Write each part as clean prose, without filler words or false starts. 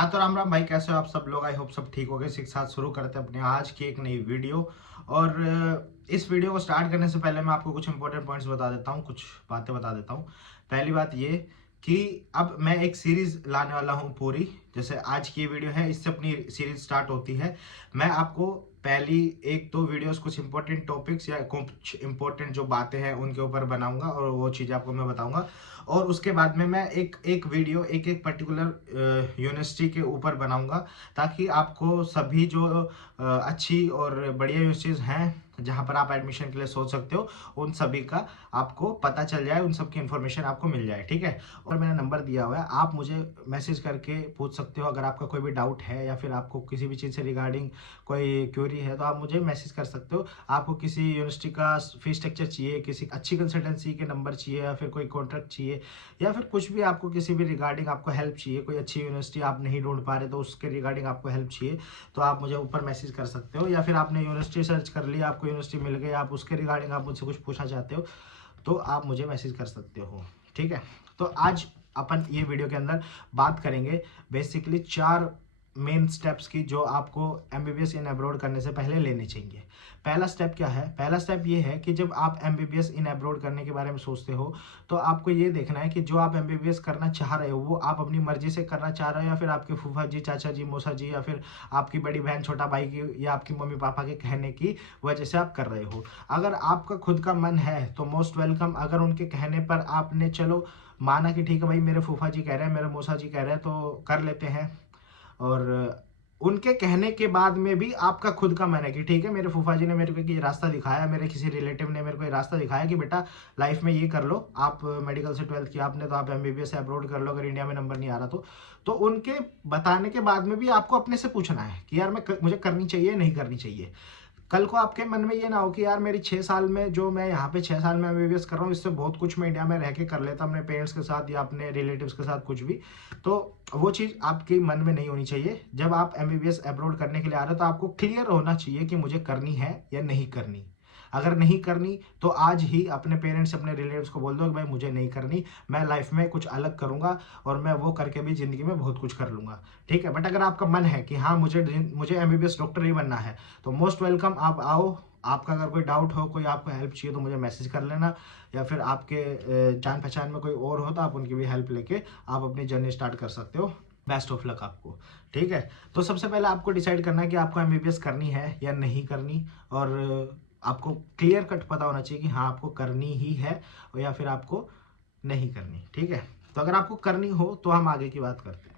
हाँ, तो राम राम भाई, कैसे हो आप सब लोग? आई होप सब ठीक हो गए। इसी के साथ शुरू करते हैं अपने आज की एक नई वीडियो। और इस वीडियो को स्टार्ट करने से पहले मैं आपको कुछ इंपॉर्टेंट पॉइंट्स बता देता हूँ, कुछ बातें बता देता हूँ। पहली बात ये कि अब मैं एक सीरीज लाने वाला हूँ पूरी। जैसे आज की ये वीडियो है, इससे अपनी सीरीज स्टार्ट होती है। मैं आपको पहली एक दो वीडियोस कुछ इंपॉर्टेंट टॉपिक्स या कुछ इंपॉर्टेंट जो बातें हैं उनके ऊपर बनाऊंगा और वो चीज़ आपको मैं बताऊंगा। और उसके बाद में मैं एक एक वीडियो एक एक पर्टिकुलर यूनिवर्सिटी के ऊपर बनाऊंगा, ताकि आपको सभी जो अच्छी और बढ़िया यूनिवर्सिटीज़ हैं जहाँ पर आप एडमिशन के लिए सोच सकते हो, उन सभी का आपको पता चल जाए, उन सब की इन्फॉर्मेशन आपको मिल जाए। ठीक है। और मेरा नंबर दिया हुआ है, आप मुझे मैसेज करके पूछ सकते हो अगर आपका कोई भी डाउट है या फिर आपको किसी भी चीज़ से रिगार्डिंग कोई क्वेरी है, तो आप मुझे मैसेज कर सकते हो। आपको किसी यूनिवर्सिटी का फीस स्ट्रक्चर चाहिए, किसी अच्छी कंसल्टेंसी के नंबर चाहिए, या फिर कोई कॉन्ट्रैक्ट चाहिए, या फिर कुछ भी आपको किसी भी रिगार्डिंग आपको हेल्प चाहिए, कोई अच्छी यूनिवर्सिटी आप नहीं ढूंढ पा रहे तो उसके रिगार्डिंग आपको हेल्प चाहिए, तो आप मुझे ऊपर मैसेज कर सकते हो। या फिर आपने यूनिवर्सिटी सर्च कर लिया, आपको यूनिवर्सिटी मिल गई, आप उसके रिगार्डिंग आप मुझसे कुछ पूछना चाहते हो, तो आप मुझे मैसेज कर सकते हो। ठीक है। तो आज अपन ये वीडियो के अंदर बात करेंगे बेसिकली 4 मेन स्टेप्स की, जो आपको एमबीबीएस इन अब्रॉड करने से पहले लेने चाहिए। पहला स्टेप क्या है? पहला स्टेप ये है कि जब आप एमबीबीएस इन अब्रॉड करने के बारे में सोचते हो, तो आपको ये देखना है कि जो आप एमबीबीएस करना चाह रहे हो वो आप अपनी मर्जी से करना चाह रहे हो, या फिर आपके फूफा जी, चाचा जी, मौसा जी, या फिर आपकी बड़ी बहन, छोटा भाई की, या आपकी मम्मी पापा के कहने की वजह से आप कर रहे हो। अगर आपका खुद का मन है तो मोस्ट वेलकम। अगर उनके कहने पर आपने चलो माना कि ठीक है भाई, मेरे फूफा जी कह रहे हैं, मेरे मौसा जी कह रहे हैं, तो कर लेते हैं। और उनके कहने के बाद में भी आपका खुद का मन है कि ठीक है, मेरे फूफा जी ने मेरे को ये रास्ता दिखाया, मेरे किसी रिलेटिव ने मेरे को ये रास्ता दिखाया कि बेटा लाइफ में ये कर लो, आप मेडिकल से 12th किया आपने तो आप एमबीबीएस से अब्रॉड कर लो, अगर इंडिया में नंबर नहीं आ रहा तो उनके बताने के बाद में भी आपको अपने से पूछना है कि यार मुझे करनी चाहिए नहीं करनी चाहिए। कल को आपके मन में ये ना हो कि यार मेरी 6 साल में, जो मैं यहाँ पे 6 साल में एमबीबीएस कर रहा हूँ, इससे बहुत कुछ मैं इंडिया में रह के कर लेता अपने पेरेंट्स के साथ या अपने रिलेटिव्स के साथ कुछ भी। तो वो चीज़ आपके मन में नहीं होनी चाहिए। जब आप एमबीबीएस अब्रॉड करने के लिए आ रहे हो तो आपको क्लियर होना चाहिए कि मुझे करनी है या नहीं करनी। अगर नहीं करनी तो आज ही अपने पेरेंट्स, अपने रिलेटिव्स को बोल दो कि भाई मुझे नहीं करनी, मैं लाइफ में कुछ अलग करूंगा और मैं वो करके भी जिंदगी में बहुत कुछ कर लूंगा। ठीक है। बट अगर आपका मन है कि हाँ मुझे मुझे एमबीबीएस डॉक्टर ही बनना है, तो मोस्ट वेलकम, आप आओ। आपका अगर कोई डाउट हो, कोई आपको हेल्प चाहिए, तो मुझे मैसेज कर लेना, या फिर आपके जान पहचान में कोई और हो तो आप उनकी भी हेल्प लेके आप अपनी जर्नी स्टार्ट कर सकते हो। बेस्ट ऑफ लक आपको। ठीक है। तो सबसे पहले आपको डिसाइड करना है कि आपको एमबीबीएस करनी है या नहीं करनी, और आपको क्लियर कट पता होना चाहिए कि हाँ आपको करनी ही है या फिर आपको नहीं करनी। ठीक है। तो अगर आपको करनी हो तो हम आगे की बात करते हैं।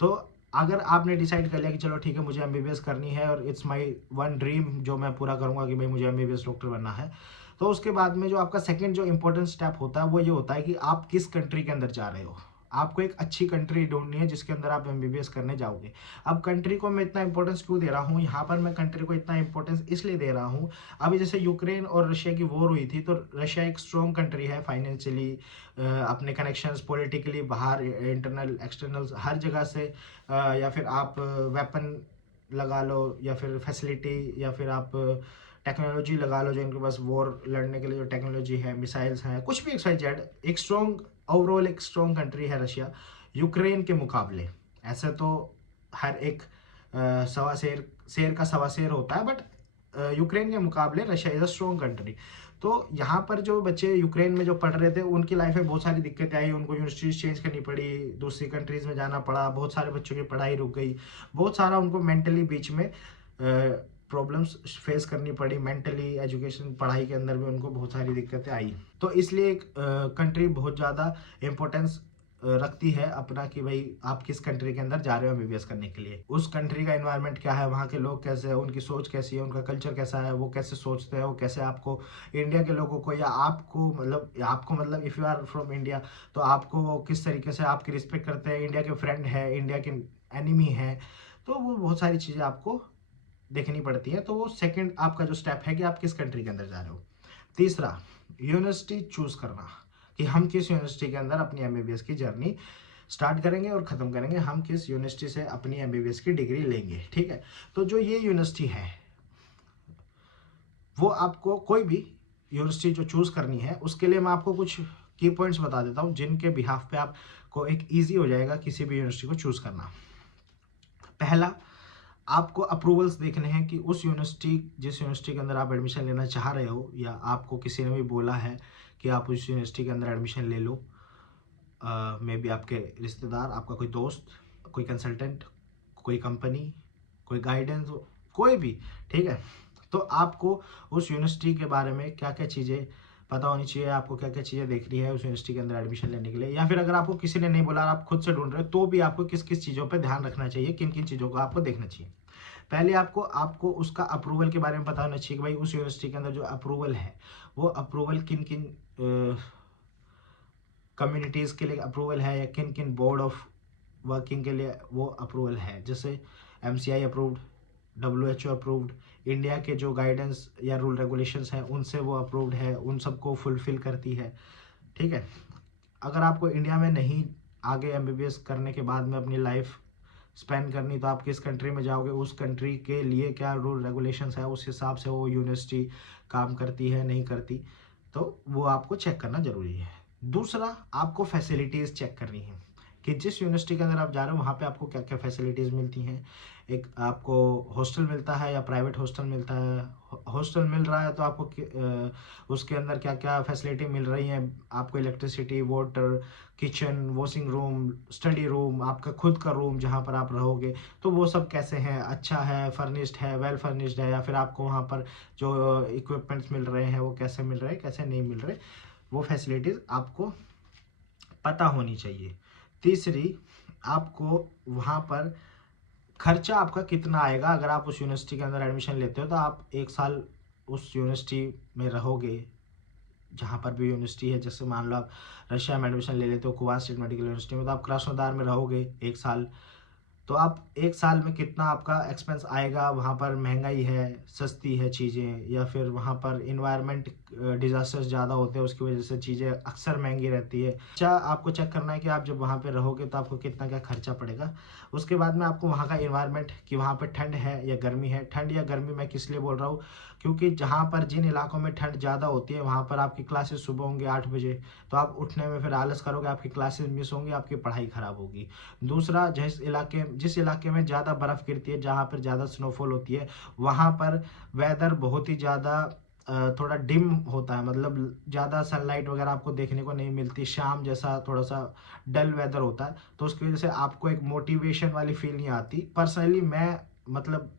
तो अगर आपने डिसाइड कर लिया कि चलो ठीक है मुझे एमबीबीएस करनी है और इट्स माय वन ड्रीम जो मैं पूरा करूंगा कि भाई मुझे एमबीबीएस डॉक्टर बनना है, तो उसके बाद में जो आपका सेकंड जो इंपॉर्टेंट स्टेप होता है वो ये होता है कि आप किस कंट्री के अंदर जा रहे हो। आपको एक अच्छी कंट्री ढूंढनी है जिसके अंदर आप एमबीबीएस करने जाओगे। अब कंट्री को मैं इतना इंपॉर्टेंस क्यों दे रहा हूँ यहाँ पर? मैं कंट्री को इतना इंपॉर्टेंस इसलिए दे रहा हूँ, अभी जैसे यूक्रेन और रशिया की वॉर हुई थी, तो रशिया एक स्ट्रॉन्ग कंट्री है फाइनेंशियली, अपने कनेक्शंस पॉलिटिकली, बाहर इंटरनल एक्सटर्नल हर जगह से, या फिर आप वेपन लगा लो, या फिर फैसिलिटी, या फिर आप टेक्नोलॉजी लगा लो, जो इनके पास वॉर लड़ने के लिए जो टेक्नोलॉजी है, मिसाइल्स हैं, कुछ भी एक्स वाई जेड, एक स्ट्रॉन्ग ओवरऑल एक स्ट्रॉन्ग कंट्री है रशिया यूक्रेन के मुकाबले। ऐसे तो हर एक सवा शेर शेर का सवा शेर होता है, बट यूक्रेन के मुकाबले Russia is a strong country. तो यहाँ पर जो बच्चे यूक्रेन में जो पढ़ रहे थे उनकी लाइफ में बहुत सारी दिक्कतें आई, उनको यूनिवर्सिटीज चेंज करनी पड़ी, दूसरी कंट्रीज में जाना पड़ा, बहुत सारे बच्चों की पढ़ाई रुक गई, बहुत सारा उनको मेंटली बीच में प्रॉब्लम्स फेस करनी पड़ी, मेंटली एजुकेशन पढ़ाई के अंदर भी उनको बहुत सारी दिक्कतें आई। तो इसलिए एक कंट्री बहुत ज़्यादा इम्पोर्टेंस रखती है अपना कि भाई आप किस कंट्री के अंदर जा रहे हो एमबीबीएस करने के लिए, उस कंट्री का एनवायरनमेंट क्या है, वहाँ के लोग कैसे हैं, उनकी सोच कैसी है, उनका कल्चर कैसा है, वो कैसे सोचते हैं, वो कैसे आपको इंडिया के लोगों को, या आपको मतलब if you are from India तो आपको वो किस तरीके से आपकी रिस्पेक्ट करते हैं, इंडिया के फ्रेंड है, इंडिया के एनिमी है। तो वो बहुत सारी चीज़ें आपको देखनी पड़ती है। तो वो सेकंड आपका जो स्टेप है कि आप किस कंट्री के अंदर जा रहे हो। तीसरा, यूनिवर्सिटी चूज करना, कि हम किस यूनिवर्सिटी के अंदर अपनी एमबीबीएस की जर्नी स्टार्ट करेंगे और ख़त्म करेंगे, हम किस यूनिवर्सिटी से अपनी एमबीबीएस की डिग्री लेंगे। ठीक है। तो जो ये यूनिवर्सिटी है वो आपको कोई भी यूनिवर्सिटी जो चूज़ करनी है उसके लिए मैं आपको कुछ की पॉइंट्स बता देता हूँ जिनके बिहाफ पे आप आपको एक ईजी हो जाएगा किसी भी यूनिवर्सिटी को चूज़ करना। पहला, आपको अप्रूवल्स देखने हैं कि उस यूनिवर्सिटी, जिस यूनिवर्सिटी के अंदर आप एडमिशन लेना चाह रहे हो या आपको किसी ने भी बोला है कि आप उस यूनिवर्सिटी के अंदर एडमिशन ले लो, मे बी आपके रिश्तेदार, आपका कोई दोस्त, कोई कंसल्टेंट, कोई कंपनी, कोई गाइडेंस, कोई भी, ठीक है। तो आपको उस यूनिवर्सिटी के बारे में क्या क्या चीज़ें पता होनी चाहिए, आपको क्या क्या चीज़ें देखनी है उस यूनिवर्सिटी के अंदर एडमिशन लेने के लिए। या फिर अगर आपको किसी ने नहीं बोला, आप खुद से ढूंढ रहे हो, तो भी आपको किस किस चीज़ों पर ध्यान रखना चाहिए, किन किन चीज़ों को आपको देखना चाहिए। पहले आपको उसका अप्रूवल के बारे में पता होना चाहिए कि भाई उस यूनिवर्सिटी के अंदर जो अप्रूवल है, वो अप्रूवल किन किन कम्युनिटीज़ के लिए अप्रूवल है, या किन किन बोर्ड ऑफ वर्किंग के लिए वो अप्रूवल है। जैसे MCI approved, WHO approved, India के जो गाइडेंस या रूल रेगुलेशंस हैं उनसे वो अप्रूव्ड है, उन सबको फुलफिल करती है, ठीक है। अगर आपको इंडिया में नहीं आगे MBBS करने के बाद में अपनी लाइफ स्पेंड करनी, तो आप किस कंट्री में जाओगे, उस कंट्री के लिए क्या रूल रेगुलेशंस है, उस हिसाब से वो यूनिवर्सिटी काम करती है नहीं करती, तो वो आपको चेक करना ज़रूरी है। दूसरा, आपको फैसिलिटीज़ चेक करनी है कि जिस यूनिवर्सिटी के अंदर आप जा रहे हो वहाँ पे आपको क्या क्या फैसिलिटीज़ मिलती हैं। एक आपको हॉस्टल मिलता है या प्राइवेट हॉस्टल मिलता है। हॉस्टल मिल रहा है तो आपको उसके अंदर क्या क्या फैसिलिटी मिल रही हैं, आपको electricity, water, kitchen, washing room, study room, आपका खुद का रूम जहाँ पर आप रहोगे, तो वो सब कैसे हैं, अच्छा है, फर्निश्ड है, वेल फर्निश्ड है, या फिर आपको वहाँ पर जो इक्विपमेंट्स मिल रहे हैं वो कैसे मिल रहे हैं, कैसे नहीं मिल रहे, वो फैसिलिटीज़ आपको पता होनी चाहिए। तीसरी, आपको वहाँ पर खर्चा आपका कितना आएगा। अगर आप उस यूनिवर्सिटी के अंदर एडमिशन लेते हो तो आप 1 साल उस यूनिवर्सिटी में रहोगे, जहाँ पर भी यूनिवर्सिटी है। जैसे मान लो आप रशिया में एडमिशन ले लेते हो, कुवा स्टेट मेडिकल यूनिवर्सिटी में, तो आप क्रास्नोदार में रहोगे 1 साल। तो आप 1 साल में कितना आपका एक्सपेंस आएगा, वहाँ पर महंगाई है, सस्ती है चीज़ें, या फिर वहाँ पर इन्वायरमेंट डिज़ास्टर्स ज़्यादा होते हैं, उसकी वजह से चीज़ें अक्सर महंगी रहती है। अच्छा, आपको चेक करना है कि आप जब वहाँ पे रहोगे तो आपको कितना क्या खर्चा पड़ेगा। उसके बाद में आपको वहाँ का इन्वायरमेंट, कि वहाँ पर ठंड है या गर्मी है। ठंड या गर्मी मैं किस लिए बोल रहा हूँ, क्योंकि जहाँ पर जिन इलाकों में ठंड ज़्यादा होती है वहाँ पर आपकी क्लासेस सुबह होंगी 8 बजे, तो आप उठने में फिर आलस करोगे, आपकी क्लासेस मिस होंगी, आपकी पढ़ाई ख़राब होगी। दूसरा, जिस इलाके में ज़्यादा बर्फ़ गिरती है, जहाँ पर ज़्यादा स्नोफॉल होती है, वहाँ पर वेदर बहुत ही ज़्यादा थोड़ा डिम होता है, मतलब ज़्यादा सनलाइट वगैरह आपको देखने को नहीं मिलती, शाम जैसा थोड़ा सा डल वेदर होता है, तो उसकी वजह से आपको एक मोटिवेशन वाली फील नहीं आती। पर्सनली मैं, मतलब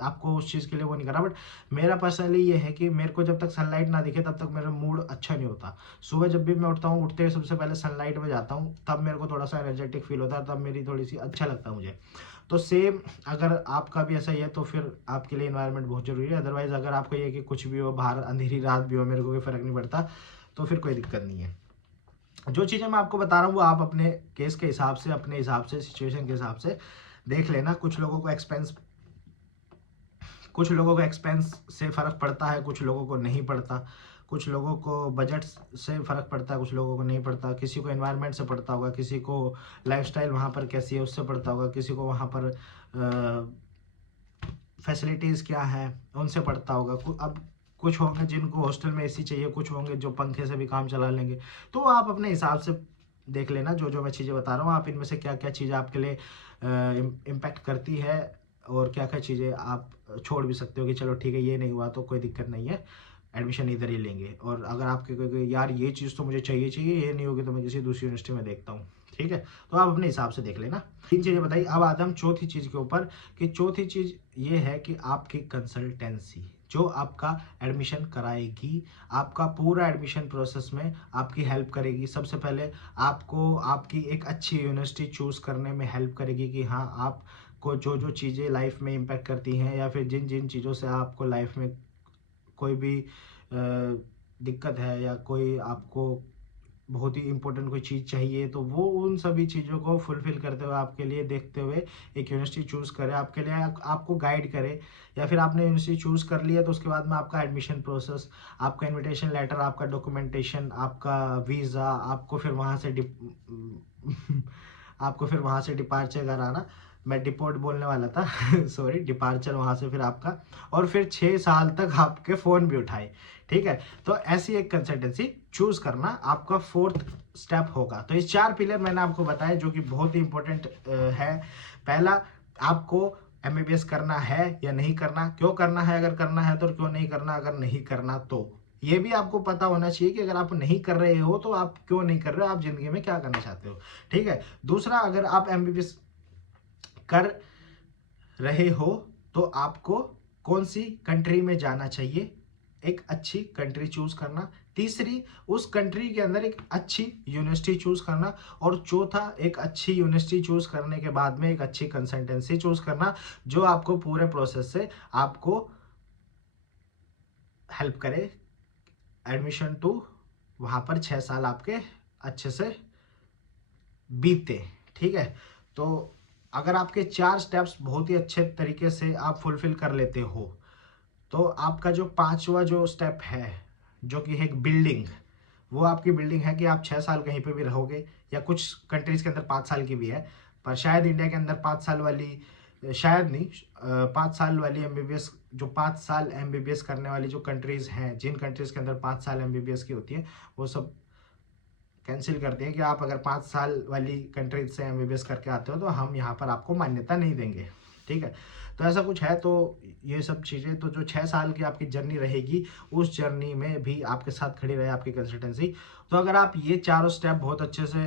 आपको उस चीज़ के लिए वो नहीं कर रहा, बट मेरा पर्सनली ये है कि मेरे को जब तक सनलाइट ना दिखे तब तक मेरा मूड अच्छा नहीं होता। सुबह जब भी मैं उठता हूँ, उठते ही सबसे पहले सनलाइट में जाता हूँ, तब मेरे को थोड़ा सा एनर्जेटिक फील होता है, तब मेरी थोड़ी सी अच्छा लगता है मुझे। तो सेम अगर आपका भी ऐसा ही है तो फिर आपके लिए इन्वायरमेंट बहुत ज़रूरी है। अदरवाइज़ अगर आपको ये है कि कुछ भी हो, बाहर अंधेरी रात भी हो, मेरे को कोई फ़र्क नहीं पड़ता, तो फिर कोई दिक्कत नहीं है। जो चीज़ें मैं आपको बता रहा हूँ वो आप अपने केस के हिसाब से, अपने हिसाब से, सिचुएशन के हिसाब से देख लेना। कुछ लोगों को एक्सपेंस से फ़र्क पड़ता है, कुछ लोगों को नहीं पड़ता। कुछ लोगों को बजट से फ़र्क पड़ता है, कुछ लोगों को नहीं पड़ता। किसी को एनवायरनमेंट से पड़ता होगा, किसी को लाइफस्टाइल वहाँ पर कैसी है उससे पड़ता होगा, किसी को वहाँ पर फैसिलिटीज़ क्या है उनसे पड़ता होगा। अब कुछ होंगे जिनको हॉस्टल में AC चाहिए, कुछ होंगे जो पंखे से भी काम चला लेंगे। तो आप अपने हिसाब से देख लेना, जो जो मैं चीज़ें बता रहा हूँ, आप इनमें से क्या क्या चीज़ें आपके लिए इम्पैक्ट करती है, और क्या क्या चीज़ें आप छोड़ भी सकते हो कि चलो ठीक है, ये नहीं हुआ तो कोई दिक्कत नहीं है, एडमिशन इधर ही लेंगे। और अगर आपके यार ये चीज़ तो मुझे चाहिए, ये नहीं होगी तो मैं किसी दूसरी यूनिवर्सिटी में देखता हूँ, ठीक है। तो आप अपने हिसाब से देख लेना। 3 चीज़ें बताई। अब आते हम चौथी चीज़ के ऊपर, कि चौथी चीज़ ये है कि आपकी कंसल्टेंसी जो आपका एडमिशन कराएगी, आपका पूरा एडमिशन प्रोसेस में आपकी हेल्प करेगी। सबसे पहले आपको आपकी एक अच्छी यूनिवर्सिटी चूज़ करने में हेल्प करेगी, कि हाँ, आपको जो जो चीज़ें लाइफ में इम्पैक्ट करती हैं, या फिर जिन जिन चीज़ों से आपको लाइफ में कोई भी दिक्कत है, या कोई आपको बहुत ही इम्पोर्टेंट कोई चीज़ चाहिए, तो वो उन सभी चीज़ों को फुलफ़िल करते हुए, आपके लिए देखते हुए एक यूनिवर्सिटी चूज़ करे, आपके लिए आपको गाइड करे। या फिर आपने यूनिवर्सिटी चूज़ कर लिया तो उसके बाद में आपका एडमिशन प्रोसेस, आपका इन्विटेशन लेटर, आपका डॉक्यूमेंटेशन, आपका वीज़ा, आपको फिर वहाँ से आपको फिर वहाँ से डिपार्चर घर आना, मैं डिपोर्ट बोलने वाला था सॉरी, डिपार्चर वहाँ से फिर आपका, और फिर 6 साल तक आपके फ़ोन भी उठाए, ठीक है। तो ऐसी एक कंसल्टेंसी चूज़ करना आपका 4th स्टेप होगा। तो ये 4 पिलर मैंने आपको बताए जो कि बहुत ही इंपॉर्टेंट है। पहला, आपको एमबीबीएस करना है या नहीं करना, क्यों करना है, अगर करना है तो क्यों नहीं करना, अगर नहीं करना तो ये भी आपको पता होना चाहिए कि अगर आप नहीं कर रहे हो तो आप क्यों नहीं कर रहे हो, आप जिंदगी में क्या करना चाहते हो, ठीक है। दूसरा, अगर आप एमबीबीएस कर रहे हो तो आपको कौन सी कंट्री में जाना चाहिए, एक अच्छी कंट्री चूज करना। तीसरी, उस कंट्री के अंदर एक अच्छी यूनिवर्सिटी चूज करना। और चौथा, एक अच्छी यूनिवर्सिटी चूज करने के बाद में एक अच्छी कंसल्टेंसी चूज करना जो आपको पूरे प्रोसेस से आपको हेल्प करे, एडमिशन टू वहाँ पर 6 साल आपके अच्छे से बीते, ठीक है। तो अगर आपके 4 स्टेप्स बहुत ही अच्छे तरीके से आप फुलफिल कर लेते हो तो आपका जो 5वां जो स्टेप है, जो कि है एक बिल्डिंग, वो आपकी बिल्डिंग है कि आप 6 साल कहीं पे भी रहोगे, या कुछ कंट्रीज के अंदर 5 साल की भी है, पर शायद इंडिया के अंदर 5 साल वाली, शायद नहीं, 5 साल वाली एमबीबीएस, जो 5 साल एमबीबीएस करने वाली जो कंट्रीज हैं, जिन कंट्रीज के अंदर 5 साल एमबीबीएस की होती है, वो सब कैंसिल करते हैं कि आप अगर 5 साल वाली कंट्रीज से एमबीबीएस करके आते हो तो हम यहाँ पर आपको मान्यता नहीं देंगे, ठीक है। तो ऐसा कुछ है। तो ये सब चीज़ें, तो जो 6 साल की आपकी जर्नी रहेगी, उस जर्नी में भी आपके साथ खड़ी रहे आपकी कंसल्टेंसी। तो अगर आप ये चारों स्टेप बहुत अच्छे से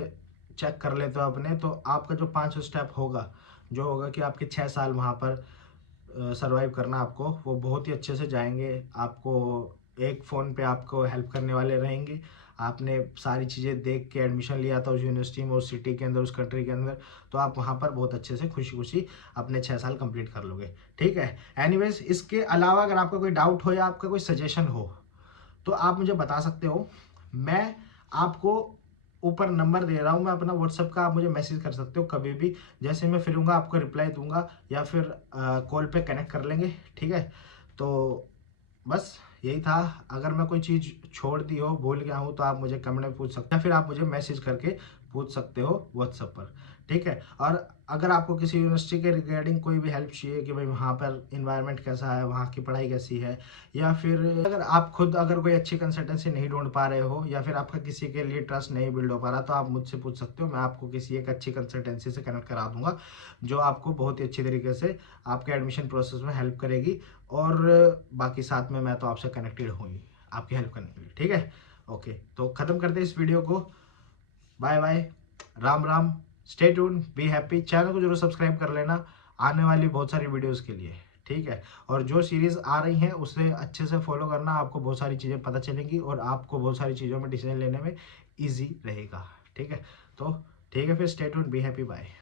चेक कर लेते हो अपने, तो आपका जो 5वां स्टेप होगा, जो होगा कि आपके 6 साल वहाँ पर सरवाइव करना आपको, वो बहुत ही अच्छे से जाएंगे। आपको एक फ़ोन पे आपको हेल्प करने वाले रहेंगे। आपने सारी चीज़ें देख के एडमिशन लिया था उस यूनिवर्सिटी में, उस सिटी के अंदर, उस कंट्री के अंदर, तो आप वहाँ पर बहुत अच्छे से खुशी खुशी अपने 6 साल कंप्लीट कर लोगे, ठीक है। एनीवेज, इसके अलावा अगर आपका कोई डाउट हो या आपका कोई सजेशन हो तो आप मुझे बता सकते हो। मैं आपको ऊपर नंबर दे रहा हूँ मैं अपना व्हाट्सएप का, आप मुझे मैसेज कर सकते हो कभी भी, जैसे मैं फ्री हूँगा आपको रिप्लाई दूंगा, या फिर कॉल पे कनेक्ट कर लेंगे, ठीक है। तो बस यही था। अगर मैं कोई चीज़ छोड़ दी हो, भूल गया हूँ, तो आप मुझे कमेंट में पूछ सकते हैं, फिर आप मुझे मैसेज करके पूछ सकते हो व्हाट्सएप पर, ठीक है। और अगर आपको किसी यूनिवर्सिटी के रिगार्डिंग कोई भी हेल्प चाहिए कि भाई वहाँ पर इन्वायरमेंट कैसा है, वहाँ की पढ़ाई कैसी है, या फिर अगर आप खुद अगर कोई अच्छी कंसल्टेंसी नहीं ढूंढ पा रहे हो, या फिर आपका किसी के लिए ट्रस्ट नहीं बिल्ड हो पा रहा, तो आप मुझसे पूछ सकते हो। मैं आपको किसी एक अच्छी कंसल्टेंसी से कनेक्ट करा दूंगा जो आपको बहुत ही अच्छी तरीके से आपके एडमिशन प्रोसेस में हेल्प करेगी, और बाकी साथ में मैं तो आपसे कनेक्टेड हूँ ही आपकी हेल्प करने के लिए, ठीक है। ओके, तो ख़त्म करते हैं इस वीडियो को। Bye bye, Ram Ram, stay tune, be happy. Channel को जरूर सब्सक्राइब कर लेना आने वाली बहुत सारी वीडियोस के लिए, ठीक है। और जो सीरीज़ आ रही हैं उसे अच्छे से फॉलो करना, आपको बहुत सारी चीज़ें पता चलेंगी और आपको बहुत सारी चीज़ों में डिसीजन लेने में ईजी रहेगा, ठीक है। तो ठीक है, फिर stay tune, be happy, bye.